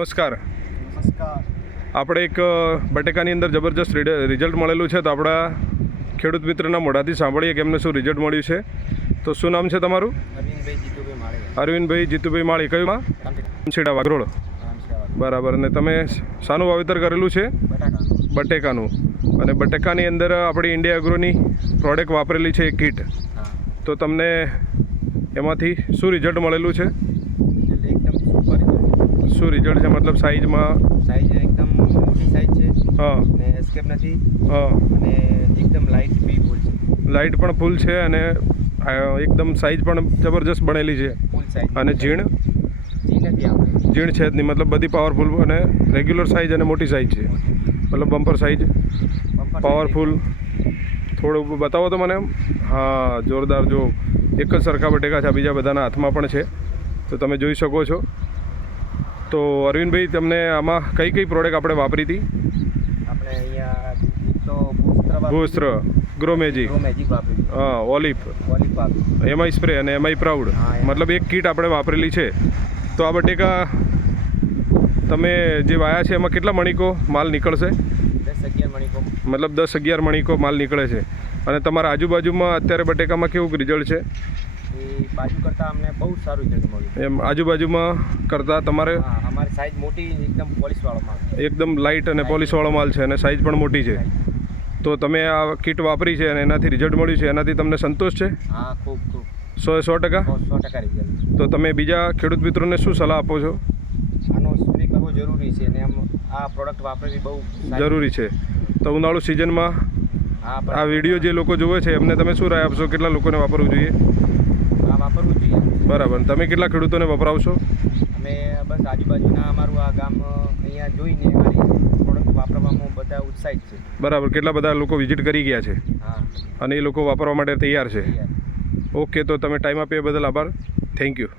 નમસ્કાર. નમસ્કાર. આપણે એક બટેકાની અંદર જબરજસ્ત રિઝલ્ટ મળેલું છે, તો આપણા ખેડૂત મિત્રના મોઢાથી સાંભળીએ કે એમને શું રિઝલ્ટ મળ્યું છે. તો શું નામ છે તમારું? અરવિંદભાઈ જીતુભાઈ માળી. અરવિંદભાઈ જીતુભાઈ માળી. કયું? રામછેડા વાઘરોળ. બરાબર. અને તમે શાનું વાવેતર કરેલું છે? બટેકાનું. અને બટેકાની અંદર આપણી ઇન્ડિયા એગ્રોની પ્રોડક્ટ વાપરેલી છે, એક કીટ. તો તમને એમાંથી શું રિઝલ્ટ મળેલું છે? એકદમ સુપર રિઝલ્ટ. શું રિઝલ્ટ છે? મતલબ સાઇઝમાં? સાઈઝ એકદમ મોટી સાઈઝ છે. હા. અને એસ્કેપ નથી. હા. અને એકદમ લાઇટ બી ફૂલ છે. લાઇટ પણ ફૂલ છે અને એકદમ સાઇઝ પણ જબરજસ્ત બનેલી છે. Full size. અને ઝીણ નથી આપણે. ઝીણ છે જ નહીં, મતલબ બધી પાવરફુલ અને રેગ્યુલર સાઇઝ અને મોટી સાઇઝ છે, મતલબ બમ્પર સાઇઝ પાવરફુલ. થોડું બતાવો તો મને. હા, જોરદાર. જો એક જ સરખા બટેકા છે, બીજા બધાના હાથમાં પણ છે, તો તમે જોઈ શકો છો. તો અરવિંદભાઈ, તમને આમાં કઈ કઈ પ્રોડક્ટ આપણે વાપરી હતી? આપણે અહીંયા તો ભૂસ્ત્ર, ગ્રોમેજિક, વાપરી. હા, ઓલિફ વાપરી. એમઆઈ સ્પ્રે અને એમઆઈ પ્રાઉડ, મતલબ એક કીટ આપણે વાપરેલી છે. તો આ બટેકા તમે જે વાયા છે એમાં કેટલા મણિકો માલ નીકળશે? 10-11 મણિકો. મતલબ 10-11 મણિકો માલ નીકળે છે. અને તમારા આજુબાજુમાં અત્યારે બટેકામાં કેવું રિઝલ્ટ છે? એ બાજુ કરતાં અમને બહુ સારું રિઝલ્ટ મળ્યું. એમ આજુબાજુમાં કરતાં તમારે? હા, અમારી સાઈઝ મોટી, એકદમ પોલિશવાળો માલ. એકદમ લાઇટ અને પોલિશવાળો માલ છે અને સાઇઝ પણ મોટી છે. તો તમે આ કીટ વાપરી છે અને એનાથી રિઝલ્ટ મળ્યું છે, એનાથી તમને સંતોષ છે? હા, ખૂબ 100% રિઝલ્ટ. તો તમે બીજા ખેડૂત મિત્રોને શું સલાહ આપો છો? આનો સ્પ્રે કરવો જરૂરી છે અને આ પ્રોડક્ટ વાપરવી બહુ જરૂરી છે. તો ઉનાળુ સિઝનમાં આ વિડીયો જે લોકો જોવે છે એમને તમે શું રાય આપશો? કેટલા લોકોને વાપરવું જોઈએ? આ વાપરવું જોઈએ. બરાબર. તમે કેટલા ખેડૂતોને વપરાવશો? અમે બસ આજુબાજુના અમારું આ ગામ અહીંયા જોઈને મારી પ્રોડક્ટ વાપરવામાં બધા ઉત્સાહિત છે. બરાબર. કેટલા બધા લોકો વિઝિટ કરી ગયા છે? હા. અને એ લોકો વાપરવા માટે તૈયાર છે. ઓકે. તો તમે ટાઈમ આપ્યો એ બદલ આભાર. Thank you.